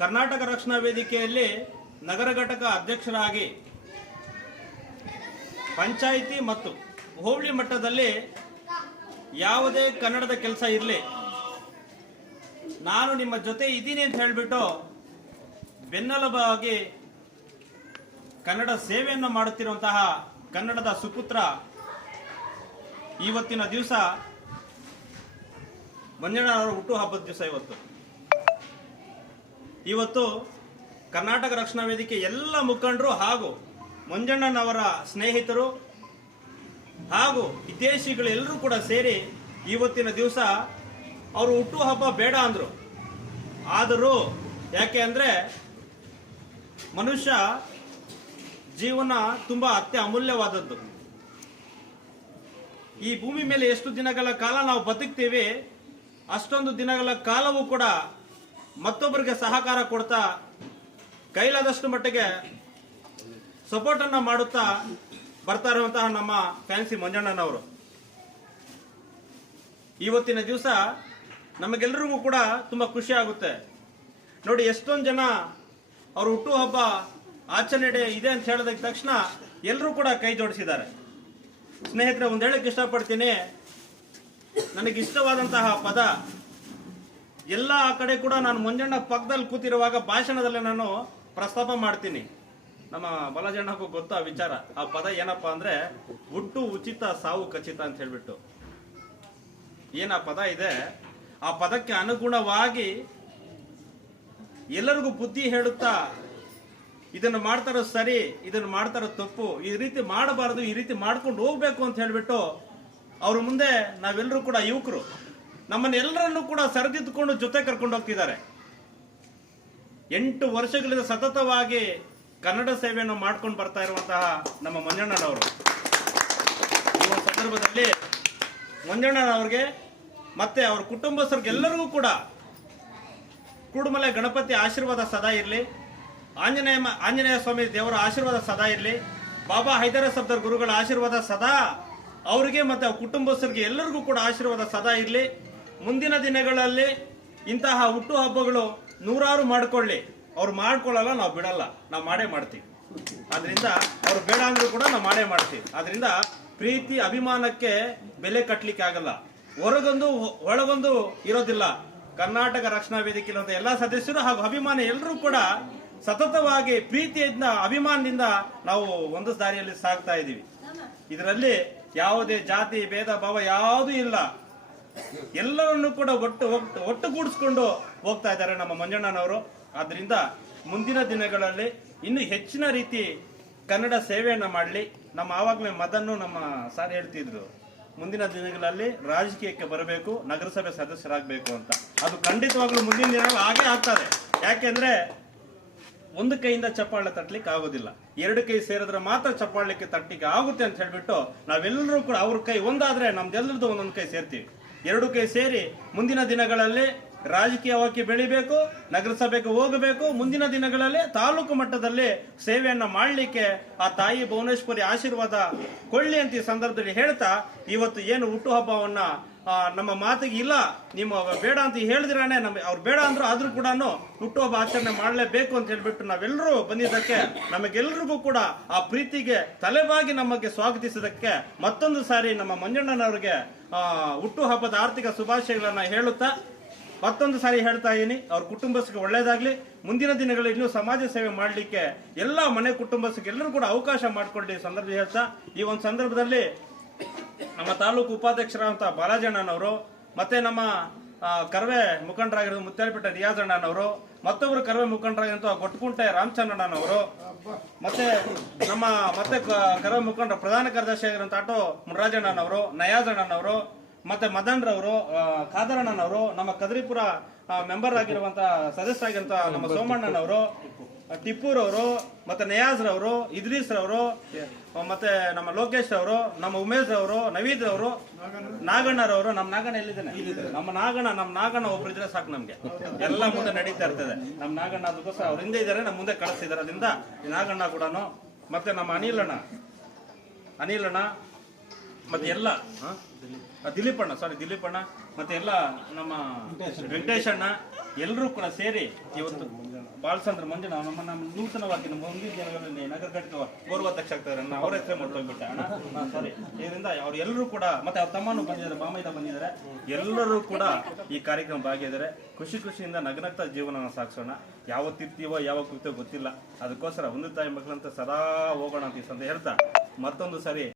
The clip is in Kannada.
ಕರ್ನಾಟಕ ರಕ್ಷಣಾ ವೇದಿಕೆಯಲ್ಲಿ ನಗರ ಘಟಕ ಅಧ್ಯಕ್ಷರಾಗಿ ಪಂಚಾಯಿತಿ ಮತ್ತು ಹೋಬಳಿ ಮಟ್ಟದಲ್ಲಿ ಯಾವುದೇ ಕನ್ನಡದ ಕೆಲಸ ಇರಲಿ, ನಾನು ನಿಮ್ಮ ಜೊತೆ ಇದ್ದೀನಿ ಅಂತ ಹೇಳಿಬಿಟ್ಟು ಬೆನ್ನೆಲುಬಾಗಿ ಕನ್ನಡ ಸೇವೆಯನ್ನು ಮಾಡುತ್ತಿರುವಂತಹ ಕನ್ನಡದ ಸುಪುತ್ರ ಇವತ್ತಿನ ದಿವಸ ಮಂಜಣ್ಣನವರ ಹುಟ್ಟುಹಬ್ಬದ ದಿವಸ. ಇವತ್ತು ಕರ್ನಾಟಕ ರಕ್ಷಣಾ ವೇದಿಕೆ ಎಲ್ಲ ಮುಖಂಡರು ಹಾಗೂ ಮಂಜಣ್ಣನವರ ಸ್ನೇಹಿತರು ಹಾಗೂ ಹಿತೈಷಿಗಳು ಎಲ್ಲರೂ ಕೂಡ ಸೇರಿ ಇವತ್ತಿನ ದಿವಸ ಅವರು ಹುಟ್ಟುಹಬ್ಬ ಬೇಡ ಅಂದರು. ಆದರೂ ಯಾಕೆ ಅಂದರೆ ಮನುಷ್ಯ ಜೀವನ ತುಂಬ ಅತ್ಯಮೂಲ್ಯವಾದದ್ದು. ಈ ಭೂಮಿ ಮೇಲೆ ಎಷ್ಟು ದಿನಗಳ ಕಾಲ ನಾವು ಬದುಕ್ತೀವಿ, ಅಷ್ಟೊಂದು ದಿನಗಳ ಕಾಲವೂ ಕೂಡ ಮತ್ತೊಬ್ಬರಿಗೆ ಸಹಕಾರ ಕೊಡ್ತಾ ಕೈಲಾದಷ್ಟು ಮಟ್ಟಿಗೆ ಸಪೋರ್ಟನ್ನು ಮಾಡುತ್ತಾ ಬರ್ತಾ ಇರುವಂತಹ ನಮ್ಮ ಫ್ಯಾನ್ಸಿ ಮಂಜಣ್ಣನವರು ಇವತ್ತಿನ ದಿವಸ ನಮಗೆಲ್ಲರಿಗೂ ಕೂಡ ತುಂಬ ಖುಷಿ ಆಗುತ್ತೆ. ನೋಡಿ, ಎಷ್ಟೊಂದು ಜನ ಅವ್ರ ಹುಟ್ಟುಹಬ್ಬ ಆಚರಣೆ ಇದೆ ಅಂತ ಹೇಳಿದ ತಕ್ಷಣ ಎಲ್ಲರೂ ಕೂಡ ಕೈ ಜೋಡಿಸಿದ್ದಾರೆ. ಸ್ನೇಹಿತರೆ, ಒಂದು ಹೇಳಕ್ಕೆ ಇಷ್ಟಪಡ್ತೀನಿ, ನನಗಿಷ್ಟವಾದಂತಹ ಪದ ಎಲ್ಲ ಕಡೆ ಕೂಡ ನಾನು ಮಂಜಣ್ಣ ಪಕ್ಕದಲ್ಲಿ ಕೂತಿರುವಾಗ ಭಾಷಣದಲ್ಲಿ ನಾನು ಪ್ರಸ್ತಾಪ ಮಾಡ್ತೀನಿ. ನಮ್ಮ ಬಾಲಾಜಣ್ಣಗೂ ಗೊತ್ತಾ ವಿಚಾರ, ಆ ಪದ ಏನಪ್ಪಾ ಅಂದ್ರೆ ಹುಟ್ಟು ಉಚಿತ ಸಾವು ಖಚಿತ ಅಂತ ಹೇಳ್ಬಿಟ್ಟು ಏನ ಪದ ಇದೆ. ಆ ಪದಕ್ಕೆ ಅನುಗುಣವಾಗಿ ಎಲ್ಲರಿಗೂ ಬುದ್ಧಿ ಹೇಳುತ್ತಾ ಇದನ್ನು ಮಾಡ್ತಾರೋ ಸರಿ, ಇದನ್ನು ಮಾಡ್ತಾರೋ ತಪ್ಪು, ಈ ರೀತಿ ಮಾಡಬಾರದು, ಈ ರೀತಿ ಮಾಡ್ಕೊಂಡು ಹೋಗ್ಬೇಕು ಅಂತ ಹೇಳ್ಬಿಟ್ಟು ಅವ್ರ ಮುಂದೆ ನಾವೆಲ್ಲರೂ ಕೂಡ ಯುವಕರು ನಮ್ಮನ್ನೆಲ್ಲರನ್ನೂ ಕೂಡ ಸರಿದಿದ್ದುಕೊಂಡು ಜೊತೆ ಕರ್ಕೊಂಡು ಹೋಗ್ತಿದ್ದಾರೆ. 8 ವರ್ಷಗಳಿಂದ ಸತತವಾಗಿ ಕನ್ನಡ ಸೇವೆಯನ್ನು ಮಾಡ್ಕೊಂಡು ಬರ್ತಾ ಇರುವಂತಹ ನಮ್ಮ ಮಂಜಣ್ಣನವರು ಈ ಸಂದರ್ಭದಲ್ಲಿ ಮಂಜಣ್ಣನವ್ರಿಗೆ ಮತ್ತೆ ಅವ್ರ ಕುಟುಂಬಸ್ಥರಿಗೆಲ್ಲರಿಗೂ ಕೂಡ ಕೂಡುಮಲೆ ಗಣಪತಿ ಆಶೀರ್ವಾದ ಸದಾ ಇರಲಿ, ಆಂಜನೇಯ ಸ್ವಾಮಿ ದೇವರ ಆಶೀರ್ವಾದ ಸದಾ ಇರಲಿ, ಬಾಬಾ ಹೈದರ ಸಬ್ದರ್ ಗುರುಗಳ ಆಶೀರ್ವಾದ ಸದಾ ಅವರಿಗೆ ಮತ್ತೆ ಅವ್ರ ಕುಟುಂಬಸ್ಥರಿಗೆ ಎಲ್ಲರಿಗೂ ಕೂಡ ಆಶೀರ್ವಾದ ಸದಾ ಇರಲಿ. ಮುಂದಿನ ದಿನಗಳಲ್ಲಿ ಇಂತಹ ಹುಟ್ಟು ಹಬ್ಬಗಳು ನೂರಾರು ಮಾಡಿಕೊಳ್ಳಿ. ಅವ್ರು ಮಾಡ್ಕೊಳ್ಳಲ್ಲ, ನಾವು ಬಿಡಲ್ಲ, ನಾವು ಮಾಡೇ ಮಾಡ್ತೀವಿ. ಆದ್ರಿಂದ ಅವ್ರು ಬೇಡ ಅಂದ್ರೂ ಕೂಡ ನಾವು ಮಾಡೇ ಮಾಡ್ತೀವಿ. ಆದ್ರಿಂದ ಪ್ರೀತಿ ಅಭಿಮಾನಕ್ಕೆ ಬೆಲೆ ಕಟ್ಟಲಿಕ್ಕೆ ಆಗಲ್ಲ, ಹೊರಗೊಂದು ಒಳಗೊಂದು ಇರೋದಿಲ್ಲ. ಕರ್ನಾಟಕ ರಕ್ಷಣಾ ವೇದಿಕೆಯಿರುವಂತ ಎಲ್ಲಾ ಸದಸ್ಯರು ಹಾಗೂ ಅಭಿಮಾನಿ ಎಲ್ಲರೂ ಕೂಡ ಸತತವಾಗಿ ಪ್ರೀತಿಯಿಂದ ಅಭಿಮಾನದಿಂದ ನಾವು ಒಂದು ದಾರಿಯಲ್ಲಿ ಸಾಗ್ತಾ ಇದ್ದೀವಿ. ಇದರಲ್ಲಿ ಯಾವುದೇ ಜಾತಿ ಭೇದ ಭಾವ ಯಾವುದೂ ಇಲ್ಲ. ಎಲ್ಲರನ್ನು ಕೂಡ ಒಟ್ಟುಗೂಡಿಸ್ಕೊಂಡು ಹೋಗ್ತಾ ಇದ್ದಾರೆ ನಮ್ಮ ಮಂಜಣ್ಣನವರು. ಆದ್ರಿಂದ ಮುಂದಿನ ದಿನಗಳಲ್ಲಿ ಇನ್ನೂ ಹೆಚ್ಚಿನ ರೀತಿ ಕನ್ನಡ ಸೇವೆಯನ್ನ ಮಾಡಲಿ. ನಮ್ಮ ಆವಾಗಲೇ ಮದನ್ನು ನಮ್ಮ ಸಾರ್ ಹೇಳ್ತಿದ್ರು, ಮುಂದಿನ ದಿನಗಳಲ್ಲಿ ರಾಜಕೀಯಕ್ಕೆ ಬರಬೇಕು, ನಗರಸಭೆ ಸದಸ್ಯರಾಗಬೇಕು ಅಂತ. ಅದು ಖಂಡಿತವಾಗ್ಲೂ ಮುಂದಿನ ದಿನಗಳು ಹಾಗೆ ಆಗ್ತದೆ. ಯಾಕೆಂದ್ರೆ ಒಂದು ಕೈಯಿಂದ ಚಪ್ಪಾಳೆ ತಟ್ಟಲಿಕ್ಕೆ ಆಗೋದಿಲ್ಲ, 2 ಕೈ ಸೇರಿದ್ರೆ ಮಾತ್ರ ಚಪ್ಪಾಳಲಿಕ್ಕೆ ತಟ್ಟಲಿಕ್ಕೆ ಆಗುತ್ತೆ ಅಂತ ಹೇಳ್ಬಿಟ್ಟು ನಾವೆಲ್ಲರೂ ಕೂಡ ಅವ್ರ ಕೈ ಒಂದಾದ್ರೆ ನಮ್ದೆಲ್ಲರದ್ದು ಒಂದೊಂದು ಕೈ ಸೇರ್ತೀವಿ. 2 ಕೈ ಸೇರಿ ಮುಂದಿನ ದಿನಗಳಲ್ಲಿ ರಾಜಕೀಯವಾಗಿ ಬೆಳಿಬೇಕು, ನಗರಸಭೆಗೆ ಹೋಗಬೇಕು. ಮುಂದಿನ ದಿನಗಳಲ್ಲಿ ತಾಲೂಕು ಮಟ್ಟದಲ್ಲಿ ಸೇವೆಯನ್ನ ಮಾಡಲಿಕ್ಕೆ ಆ ತಾಯಿ ಭುವನೇಶ್ವರಿ ಆಶೀರ್ವಾದ ಕೊಳ್ಳಿ ಅಂತ ಈ ಸಂದರ್ಭದಲ್ಲಿ ಹೇಳ್ತಾ, ಇವತ್ತು ಏನು ಹುಟ್ಟುಹಬ್ಬವನ್ನ ನಮ್ಮ ಮಾತಿಗೆ ಇಲ್ಲ, ನಿಮ್ಮ ಬೇಡ ಅಂತ ಹೇಳಿದ್ರಾನೆ ಅವ್ರು ಬೇಡ ಅಂದ್ರು, ಆದ್ರೂ ಕೂಡ ಹುಟ್ಟುಹಬ್ಬ ಆಚರಣೆ ಮಾಡಲೇಬೇಕು ಅಂತ ಹೇಳ್ಬಿಟ್ಟು ನಾವೆಲ್ಲರೂ ಬಂದಿದ್ದಕ್ಕೆ ನಮಗೆಲ್ಲರಿಗೂ ಕೂಡ ಆ ಪ್ರೀತಿಗೆ ತಲೆಬಾಗಿ ನಮಗೆ ಸ್ವಾಗತಿಸಿದಕ್ಕೆ ಮತ್ತೊಂದು ಸಾರಿ ನಮ್ಮ ಮಂಜಣ್ಣನವರಿಗೆ ಹುಟ್ಟುಹಬ್ಬದ ಆರ್ಥಿಕ ಶುಭಾಶಯಗಳನ್ನ ಹೇಳುತ್ತಾ ಮತ್ತೊಂದು ಸಾರಿ ಹೇಳ್ತಾ ಇದೀನಿ, ಅವ್ರ ಕುಟುಂಬಕ್ಕೆ ಒಳ್ಳೇದಾಗ್ಲಿ. ಮುಂದಿನ ದಿನಗಳಲ್ಲಿ ಇನ್ನೂ ಸಮಾಜ ಸೇವೆ ಮಾಡಲಿಕ್ಕೆ ಎಲ್ಲ ಮನೆ ಕುಟುಂಬಕ್ಕೆ ಎಲ್ಲರೂ ಕೂಡ ಅವಕಾಶ ಮಾಡಿಕೊಳ್ಳಿ ಸಂದರ್ಭ ಹೇಳ್ತಾ, ಈ ಒಂದು ಸಂದರ್ಭದಲ್ಲಿ ನಮ್ಮ ತಾಲೂಕು ಉಪಾಧ್ಯಕ್ಷರಾದಂತಹ ಬಾಲಾಜಣ್ಣನವರು ಮತ್ತೆ ನಮ್ಮ ಕರವೇ ಮುಖಂಡರಾಗಿರೋ ಮುತ್ಯಾಲಪೇಟೆ ರಿಯಾಜ್ ಅಣ್ಣನವರು, ಮತ್ತೊಬ್ಬರು ಕರವೇ ಮುಖಂಡರಾಗಿರುವಂತಹ ಗೊಟ್ಟಕುಂಟೆ ರಾಮಚಂದ್ರಣ್ಣನವರು, ಮತ್ತೆ ನಮ್ಮ ಮತ್ತೆ ಕರವೇ ಮುಖಂಡರ ಪ್ರಧಾನ ಕಾರ್ಯದರ್ಶಿ ಆಗಿರುವಂತಹ ಆಟೋ ಮುನರಾಜಣ್ಣನವರು, ನಯಾಜ್ ಅಣ್ಣನವರು, ಮತ್ತೆ ಮದನ್ ರವರು, ಖಾದರಣ್ಣನವರು, ನಮ್ಮ ಕದ್ರಿಪುರ ಮೆಂಬರ್ ಆಗಿರುವಂತಹ ಸದಸ್ಯರಾಗಿರುವಂತಹ ನಮ್ಮ ಸೋಮಣ್ಣನವರು, ಟಿಪ್ಪೂರವರು, ಮತ್ತೆ ನಯಾಜ್ ರವರು, ಇದ್ರೀಸ್ ರವರು, ಮತ್ತೆ ನಮ್ಮ ಲೋಕೇಶ್ ಅವರು, ನಮ್ಮ ಉಮೇಶ್ ಅವರು, ನವೀದ್ ಅವರು, ನಾಗಣ್ಣರವರು. ನಮ್ಮ ನಾಗಣ್ಣ ಎಲ್ಲಿದ್ದಾನೆ? ನಮ್ಮ ನಾಗಣ್ಣ ಒಬ್ರಿದ್ರೆ ಸಾಕು, ನಮ್ಗೆ ಎಲ್ಲ ಮುಂದೆ ನಡೀತಾ ಇರ್ತದೆ. ನಮ್ಮ ನಾಗಣ್ಣ ಅದಕ್ಕೋಸ್ಕರ ಅವ್ರ ಹಿಂದೆ ಇದ್ದಾರೆ, ನಮ್ಮ ಮುಂದೆ ಕಳಿಸ್ತಿದ್ದಾರೆ. ಅದರಿಂದ ನಾಗಣ್ಣ ಕೂಡ, ಮತ್ತೆ ನಮ್ಮ ಅನಿಲಣ್ಣ ಮತ್ತೆ ಎಲ್ಲ ದಿಲೀಪ್ ಅಣ್ಣ ಮತ್ತೆ ಎಲ್ಲ ನಮ್ಮ ವೆಂಕಟೇಶ್ ಅಣ್ಣ ಎಲ್ಲರೂ ಕೂಡ ಸೇರಿ ಇವತ್ತು ಬಾಲಚಂದ್ರ ಮಂಜಣ್ಣ ನಮ್ಮ ನೂತನವಾಗಿ ನಮ್ಮ ಮುಂದಿನ ದಿನಗಳಲ್ಲಿ ನಗರ ಘಟಕ ಗೌರವಾಧ್ಯಕ್ಷ ಆಗ್ತಾರೆ ಅಣ್ಣ ಅವ್ರ ಹೆಸರೇ ಮಾಡ್ಕೊಂಡ್ಬಿಟ್ಟೆ ಅಣ್ಣ ಸಾರಿ. ಇದರಿಂದ ಅವ್ರು ಎಲ್ಲರೂ ಕೂಡ ಮತ್ತೆ ಅವ್ರ ತಮ್ಮನೂ ಬಂದಿದ್ದಾರೆ, ಬಾಮೈದ ಬಂದಿದ್ದಾರೆ, ಎಲ್ಲರೂ ಕೂಡ ಈ ಕಾರ್ಯಕ್ರಮ ಭಾಗಿಯಾಗಿದ್ದಾರೆ. ಖುಷಿಯಿಂದ ನಗನಗ್ತಾ ಜೀವನ ಸಾಗಿಸೋಣ. ಯಾವತ್ತಿರ್ತೀವೋ ಯಾವಾಗ ಕೂಗ್ತೀವೋ ಗೊತ್ತಿಲ್ಲ, ಅದಕ್ಕೋಸ್ಕರ ಒಂದು ತಾಯಿ ಮಕ್ಕಳಂತ ಸದಾ ಹೋಗೋಣ ಅಂತ ಹೇಳ್ತಾ ಮತ್ತೊಂದು ಸಾರಿ